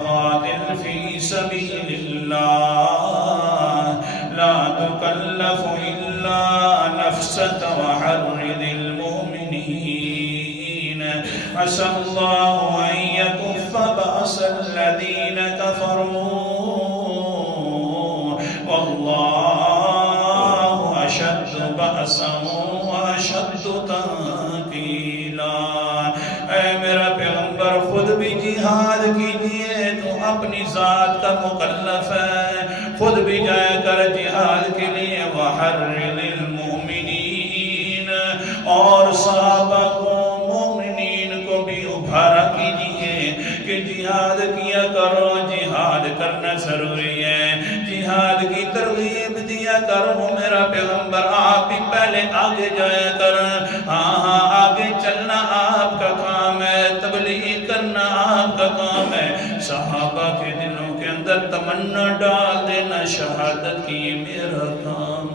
فقاتل في سبيل الله لا تكلف إلا نفسك وحرض المؤمنين عسى الله أن يكف بأس الذين كفروا والله أشد بأسا وأشد تنقیلا۔ اے میرا پیغمبر خود بھی جہاد کیجئے، تو اپنی ذات کا مکلف ہے، خود بھی جائے کر جہاد کے لیے۔ وحرض المؤمنین، اور صحابہ کو مومنین کو بھی ابھارا کیجئے کہ جہاد کیا کرو، جہاد کرنا ضروری ہے، جہاد کی ترغیب دیا کرو۔ میرا پیغمبر آپ بھی پہلے آگے جایا کر، ہاں آگے چلنا آپ کا کام ہے، تبلیغ کرنا آپ کا کام ہے۔ صحابہ کے دلوں کے اندر تمنا ڈال دینا شہادت کی، میرا کام